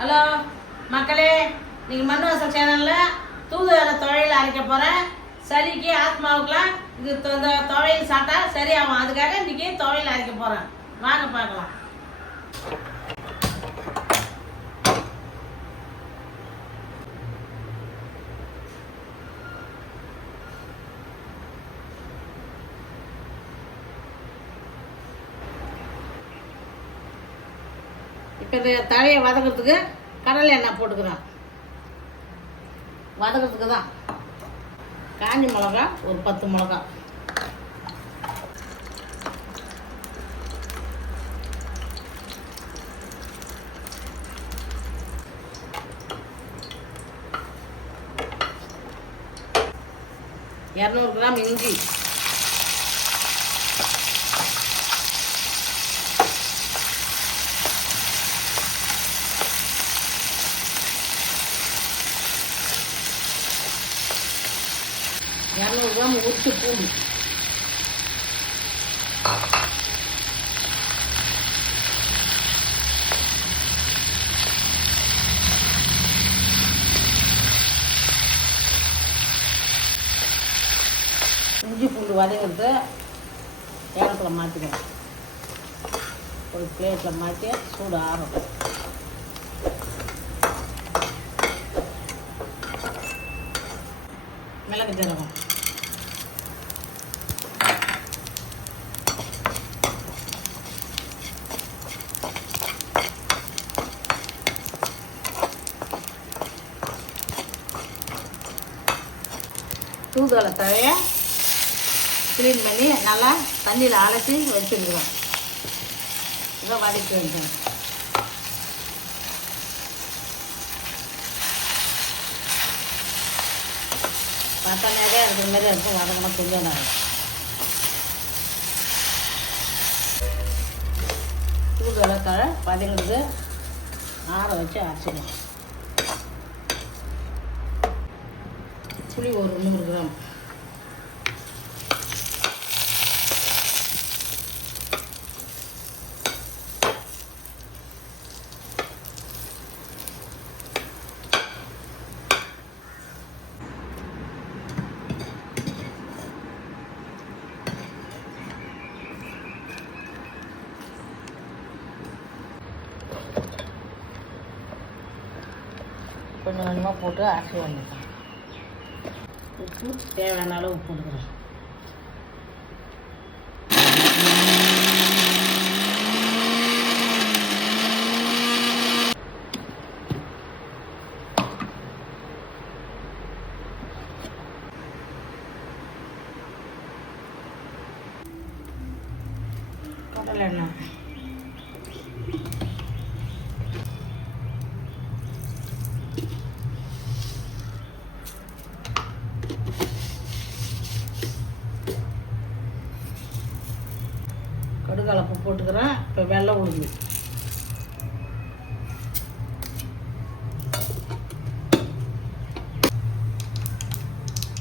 Hello மக்களே நீங்கள் மண்வாசல் சேனலில் தூதுவளை துவையல் அரைக்க போகிறேன் சளிக்கு ஆத்மாவுக்குலாம் இது இந்த துவையல் சாப்பிட்டா சரியாகும். அதுக்காக இன்னைக்கு துவையல் அரைக்க போகிறேன் வாங்க பார்க்கலாம். இப்போ இந்த தழையை வதக்கிறதுக்கு கடலை எண்ணெய் போட்டுக்கிறேன் வதக்கிறதுக்கு தான் காஞ்சி மிளகா ஒரு பத்து மிளகா. இரநூறு கிராம் இஞ்சி. இரநூறு கிராம் உரிச்சு பூண்டு இஞ்சி பூண்டு வதங்கிறது ஏலத்தில் மாற்றிக்கணும். ஒரு பிளேட்டில் மாற்றி சூடு ஆறும் மிளகு ஜீரகம். தூதுவளை தழைய க்ளீன் பண்ணி நல்லா தண்ணியில் அலசி வச்சுருக்குறோம். இதை வதக்கி வைக்கணும் பார்த்தா நிறைய இருக்கிற மாதிரி இருக்கும். வதக்கணும் கொஞ்சம் நேரம். தூதுவளை தழை வதங்குறது ஆற வச்சு அரைச்சிக்கணும். புளி ஒரு நூறு கிராம். கொஞ்சம் கொஞ்சமாக போட்டு அரைச்சி வந்துட்டேன் உப்பு தேவையான அளவு உப்பு போட்டுக்கிறேன் கடலை எண்ணெய் கலப்பு போட்டுக்கிறேன். இப்போ வெள்ளை உளுந்து.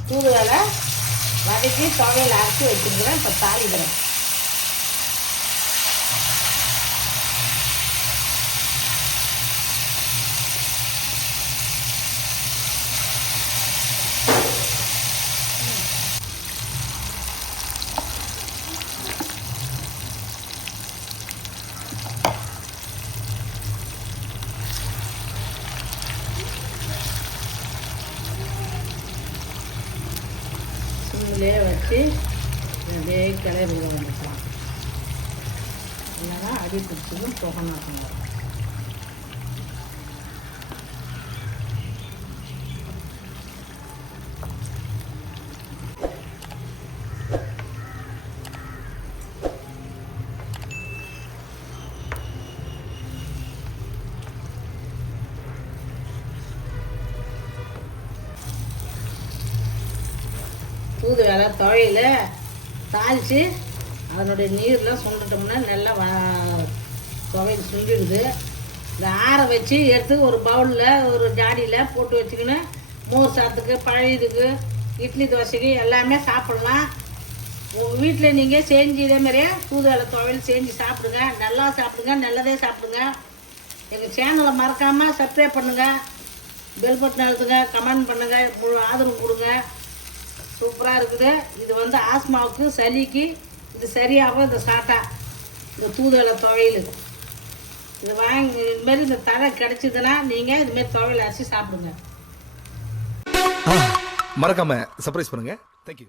தூதுவலை வதக்கி துவையில் அரைச்சி வச்சுருக்கிறேன். இப்போ தாளிக்கிறேன். சிம்மிலே வச்சு அப்படியே கிளறி வந்துக்கலாம் இல்லைன்னா அடி பிடிச்சதும் புகனாக்குங்க தூது வேலை தாளித்து அதனுடைய நீர்லாம் சுண்டுட்டோம்னா நல்லா வ துவையல் சுண்டிடுது. இந்த ஆற வச்சு எடுத்து ஒரு பவுலில் ஒரு ஜாடியில் போட்டு வச்சுக்கின்னு மோர் சாத்துக்கு பழையதுக்கு இட்லி தோசைக்கு எல்லாமே சாப்பிட்லாம். உங்கள் வீட்டில் நீங்கள் செஞ்சு இதே மாதிரியே தூதுவளை துவையல் செஞ்சு சாப்பிடுங்க. நல்லா சாப்பிடுங்க நல்லதே சாப்பிடுங்க. எங்கள் சேனலை மறக்காமல் சப்ஸ்கிரைப் பண்ணுங்கள் பெல் பட்டன் அழுத்துங்க கமெண்ட் பண்ணுங்கள் முழு ஆதரவு கொடுங்க. சூப்பராக இருக்குது. இது வந்து ஆஸ்மாவுக்கு சளிக்கு இது சரியாகும். இந்த சாட்டா இந்த தூதுவளை துவையல். இது வாங்கி இதுமாரி இந்த தழை கிடச்சிதுன்னா நீங்கள் இதுமாரி துவையல் அரிசி சாப்பிடுங்க. மறக்காம சர்ப்ரைஸ் பண்ணுங்க. தேங்க்யூ